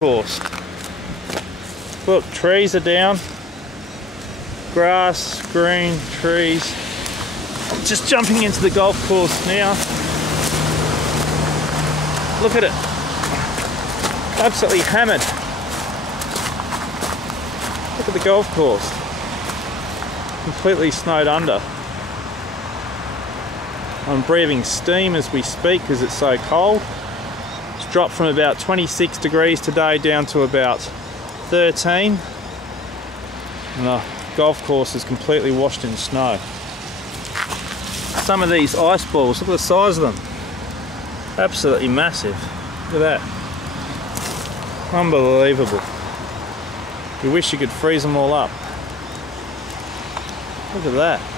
course. Look, trees are down. Grass, green, trees. I'm just jumping into the golf course now. Look at it. Absolutely hammered. Look at the golf course. Completely snowed under. I'm breathing steam as we speak because it's so cold. It's dropped from about 26 degrees today down to about 13. And the golf course is completely washed in snow. Some of these ice balls, look at the size of them. Absolutely massive. Look at that. Unbelievable. You wish you could freeze them all up. Look at that.